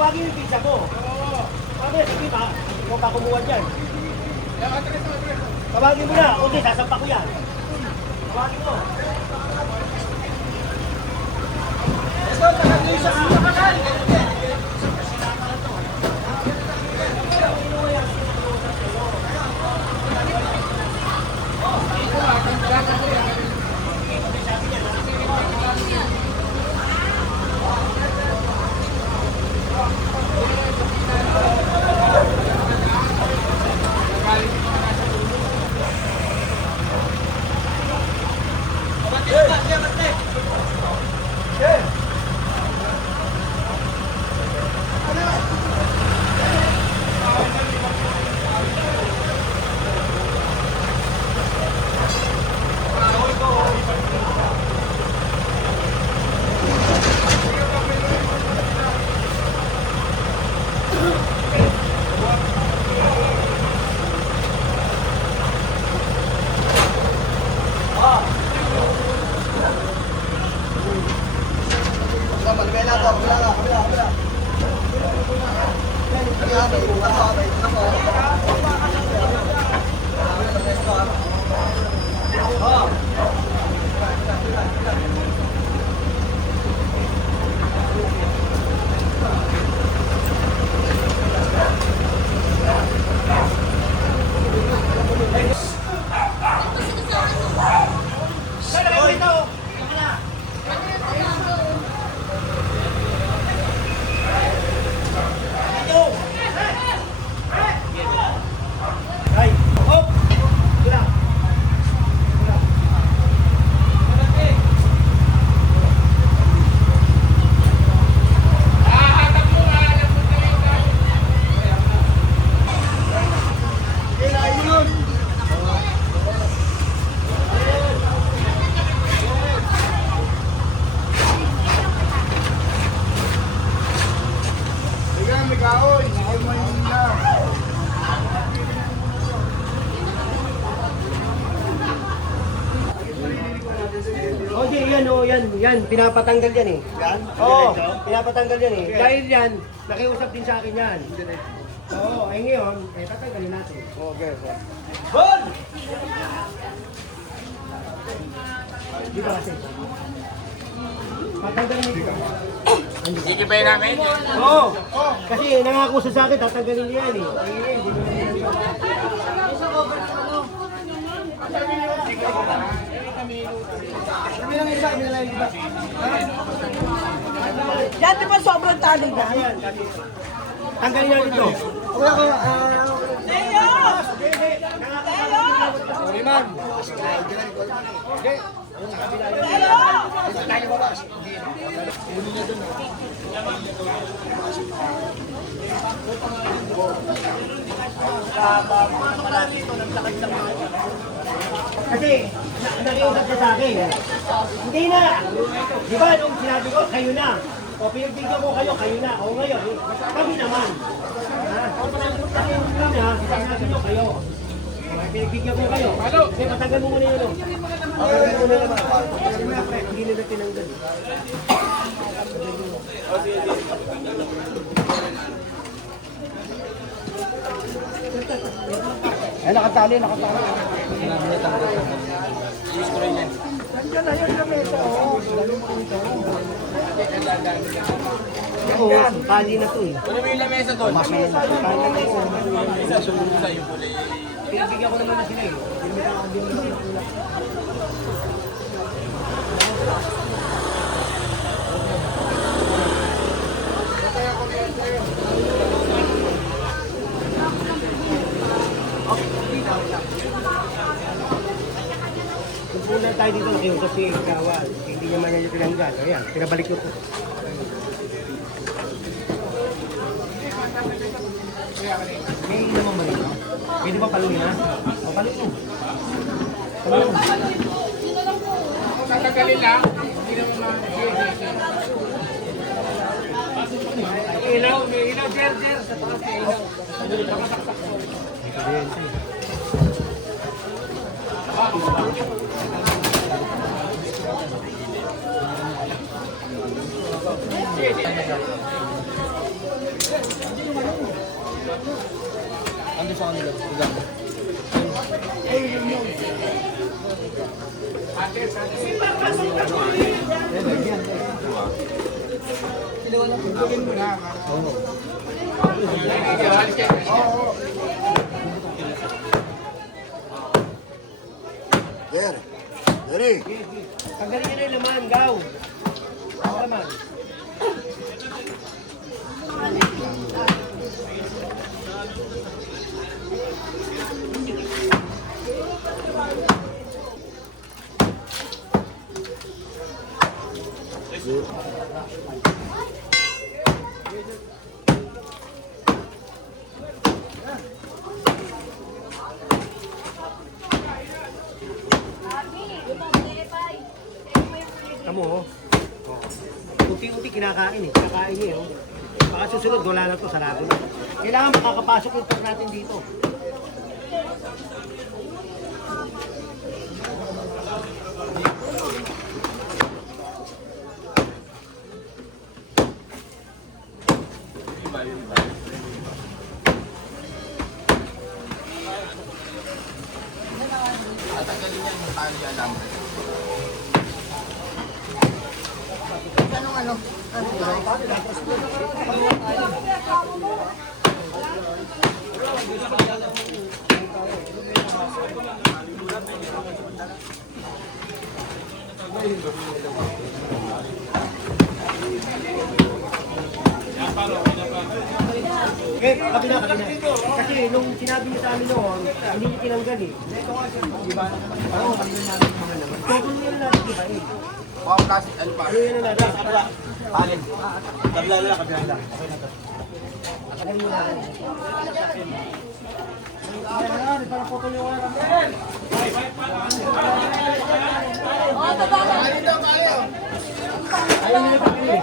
tawagin yung pizza mo. Okay, sige ba? Ikaw pa kumuha dyan. Tawagin mo na. Okay, sasampa ko yan. Tawagin mo. Ito, tawagin sa kapakal. Yan, pinapatanggal yan eh. Yan? Oo, pinapatanggal yan eh. Dahil yan, nakiusap din sa akin yan. Oo, ay ngayon, tatanggalin natin. Okay, sir. Bon! Di ba kasi? Patanggalin mo ito. Gigibay namin? Oo, kasi nangako sa akin, tatanggalin niya yan eh. Yan, di ba sobrang talig na? Tanggalin natin ito. Leo! Iman. Kasi, nakiusap siya sa akin. Hindi na. Di ba, nung sinabi ko, kayo na. O, pinagbigyan ko kayo, kayo na. O, ngayon, kami naman. Kasi yung na, sinabi nyo kayo. Pinagbigyan ko kayo. Kasi matanggal mo muna yun. Matanggal mo muna naman. Hindi nila tinanggal. Ay, nakatali. Nandiyan na yun na mesa. Oo, tali na to eh. Ano mo yung lamesa doon? Pinabigyan ko naman na sila eh. Kung tayo dito nakiusap si Kawal, hindi niya man niya tinanggal. Ayan, pinabalik ko po. May naman ba rin? Pwede ba paluin ha? O, paluin. Paluin. Tatagalin lang. Hindi naman Ilaw, may ilaw, sir. Sa taas may ilaw. Nakataksak po. sa kanila. Regalo. Dari. Tanggalin nyo na yung laman, gaw. Ang laman. Tamo, oh. Unti-unti kinakain eh. Kinakain niya, oh. Baka susunod, wala na to, sarado na. Kailangan makakapasok yung truck natin dito. Tatanggalin yan yung tali alam. Eh, kabila. Kasi nung sinabi niyo sa amin noon, hindi niyo tinanggal eh. Di ba? Oo, kabila natin mga naman. Todo niyo na natin, di ba eh? Pang plastic, ano pa? Ano yan na natin? Kabila. Alin? Kabila lang. Okay na to. Ano mo natin? Ayan, parang photo niyo wala namin. Ayun nila pa kini.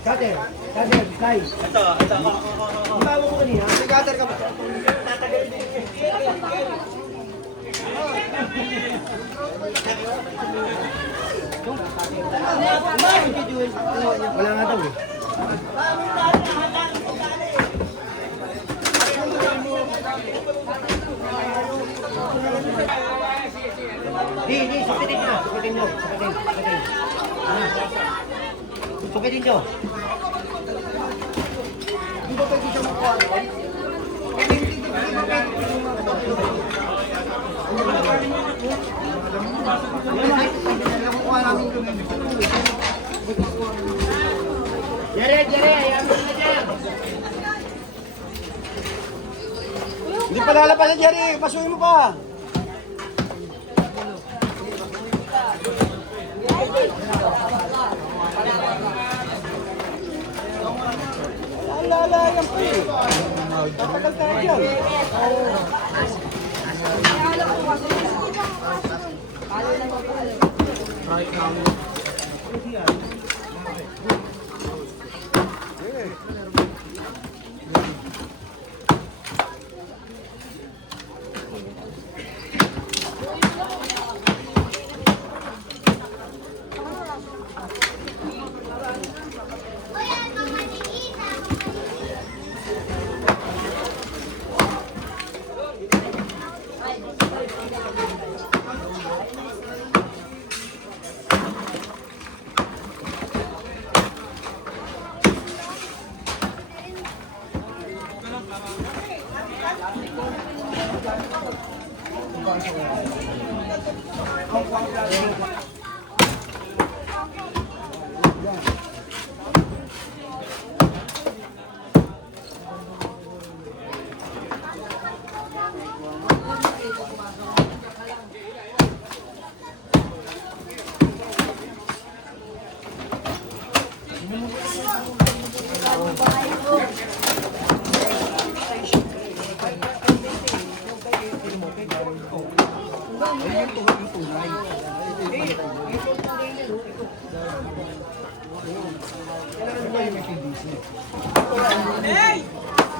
Cutter, fly. Ito. Ibawa ko kanina. May cutter ka ba? Wala nga daw eh. Di, sukitin nyo. Sukitin. Sukitin nyo. Hindi ba pwede siya makuha? Jere, ayaw mo na dyan. Hindi pa lalapasan, Jerry. Pasuhin mo pa. Alala yan po eh. Tatagal tayo dyan.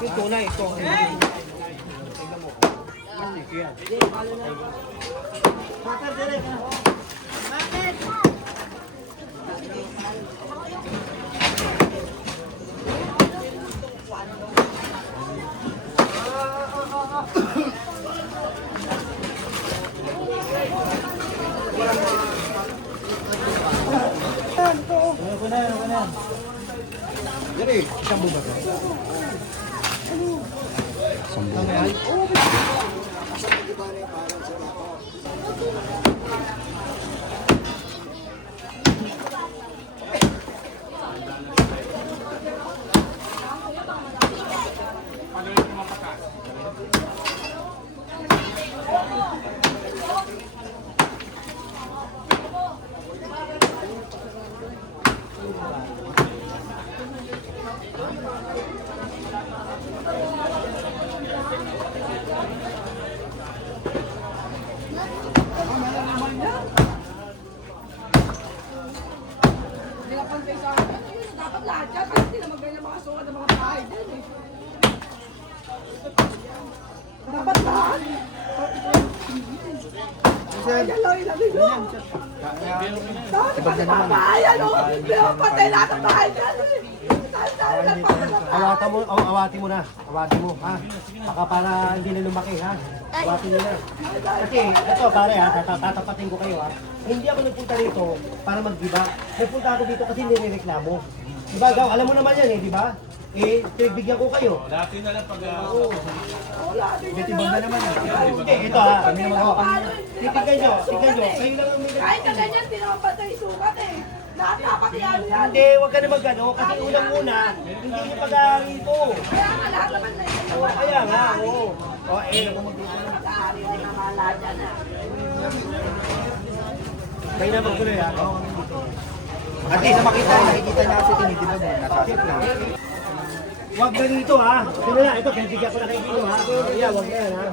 Ito na ito. Tingnan mo. Yan. Bakit direct? Jerry, isang bubat. Hindi na pantay sa akin. Dapat lahat yan. Kasi hindi naman ganyan makasukat ng mga bahay din eh. Dapat lahat. Ay, hello, ilabi mo. Dapat pati mga bahay, ano? Hindi naman pantay lahat ng bahay dyan eh. Dahil Awati mo na. Awati mo, ha? Baka para hindi na lumaki, ha? Awati mo na. Kasi, ito pare, ha? Tatapatin ko kayo, ha? Hindi ako nagpunta rito para mag-giba. Nagpunta ako dito kasi nirereklamo. Diba, Gaw? Alam mo naman yan, eh, di ba? Eh, bigyan ko kayo. Dati na lang pag... Bitibang na naman. Hindi, ito, ha? Kami naman ako. Tignan nyo. Kayo lang ang may kahit na ganyan, hindi naman pantay sukat eh. Lahat dapat yan yan. Hindi, huwag ka na mag-ano. Kasi unang-una, hindi niyo pag-aari ito. Kaya nga lahat naman na yun. O, kaya nga, oo. O, eh, Mag-aari na naman lahat yan ah. may napagtuloy, ha? At least makita, nakikita natin tinitibag mo. Nasasip lang. Huwag na dito, ha? Ito na lang. Ito, pinibigyan ko na kayo dito, ha? Yeah, huwag na yan, ha?